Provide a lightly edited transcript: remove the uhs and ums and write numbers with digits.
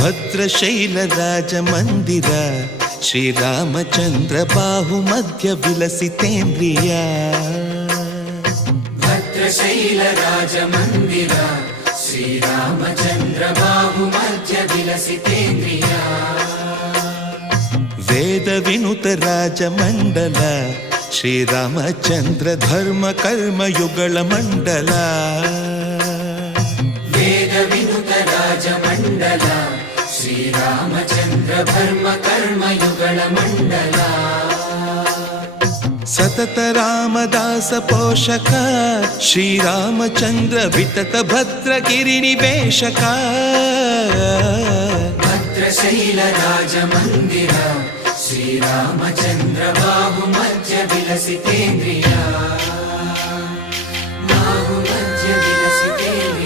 ಭದ್ರಶೈಲ ರಾಜ ಮಂದಿರ ಶ್ರೀರಾಮಚಂದ್ರ ಬಾಹುಮಧ್ಯ ವಿಲಸಿತೇಂದ್ರಿಯ. ಭದ್ರಶೈಲ ರಾಜ ಮಂದಿರ ಶ್ರೀರಾಮಚಂದ್ರ ಬಾಹುಮಧ್ಯ ವಿಲಸಿತೇಂದ್ರಿಯ. ವೇದ ವಿನುತ ರಾಜ ಮಂಡಲ ಶ್ರೀರಾಮಚಂದ್ರ ಧರ್ಮ ಕರ್ಮಯುಗಳ ಮಂಡಲ. ವೇದ ವಿನುತ ರಾಜ ಮಂಡಲ ಶ್ರೀರಾಮಚಂದ್ರ ಧರ್ಮ ಕರ್ಮಯುಗಳ ಮಂಡಲ. ಸತತ ರಾಮದಾಸ ಪೋಷಕ ಶ್ರೀರಾಮಚಂದ್ರ ವಿತತ ಭದ್ರಗಿರಿ ನಿವೇಶಕ. ಭದ್ರಶೈಲ ರಾಜ ಮಂದಿರ ಶ್ರೀರಾಮಚಂದ್ರ ಬಾಹುಮಧ್ಯ ವಿಲಸಿತೇಂದ್ರಿಯ. ಬಾಹುಮಧ್ಯ ವಿಲಸಿತೇಂದ್ರಿಯ.